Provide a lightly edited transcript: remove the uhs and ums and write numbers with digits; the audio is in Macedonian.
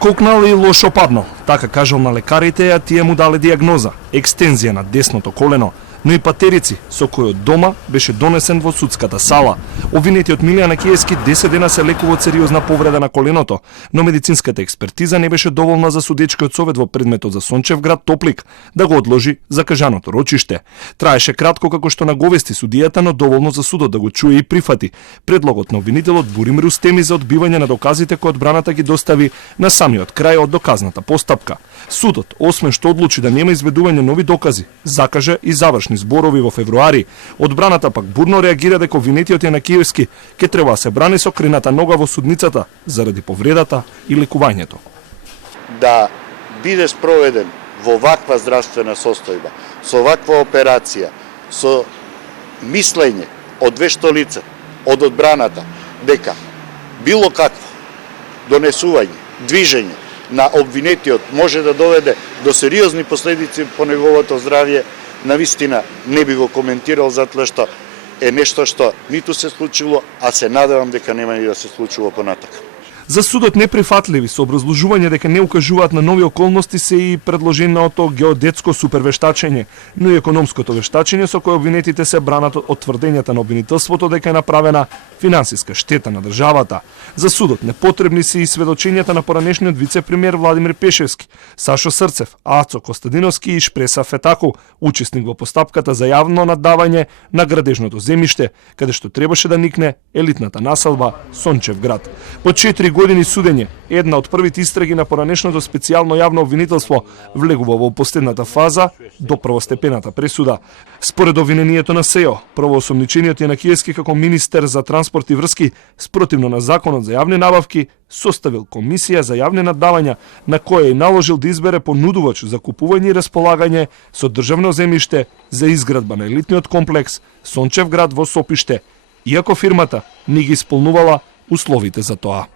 Скокнал и лошо паднал, така кажал на лекарите, а тие му дале диагноза – екстензија на десното колено, но и патерици со кој од дома беше донесен во судската сала. Обвинетиот Милијан Акиевски 10 дена се лекува од сериозна повреда на коленото, но медицинската експертиза не беше доволна за судечкиот совет во предметот за Сончевград Топлик да го одложи закажаното рочиште. Траеше кратко како што наговести судијата, но доволно за судот да го чуе и прифати предлогот на обвинителот Бурим Рустеми за одбивање на доказите кои одбраната ги достави на самиот крај од доказната постапка. Судот, освен што одлучи да нема изведување нови докази, закажа и завршни зборови во февруари. Одбраната пак бурно реагира дека обвинетиот Јанакиевски ке треба да се брани со крената нога во судницата заради повредата и лекувањето. Да биде спроведен во ваква здравствена состојба, со ваква операција, со мислење од вешто лице, од одбраната, дека било какво донесување, движење на обвинетиот може да доведе до сериозни последици по неговото здравје, навистина не би го коментирал затоа што е нешто што ниту се случило, а се надевам дека нема и да се случува понатака. За судот неприфатливи со образложување дека не укажуваат на нови околности се и предложеното геодетско супервештачење, но и економското вештачење со кое обвинетите се бранат од тврдењата на обвинителството дека е направена финансиска штета на државата. За судот непотребни се и сведочењата на поранешниот вице-премиер Владимир Пешевски, Сашо Срцев, Ацо Костадиновски и Шпреса Фетако, учесник во постапката за јавно наддавање на градежното земјиште, каде што требаше да никне елитната населба Сончевград. По 4 години судење, една од првите истраги на поранешното специјално јавно обвинителство влегува во последната фаза до првостепената пресуда. Според обвинението на СЕО, првоосомничениот Јанакиевски како министер за транспорт и врски, спротивно на законот за јавни набавки, составил комисија за јавни наддавања на која и наложил да избере понудувач за купување и располагање со државно земјиште за изградба на елитниот комплекс Сончевград во Сопиште, иако фирмата не ги исполнувала условите за тоа.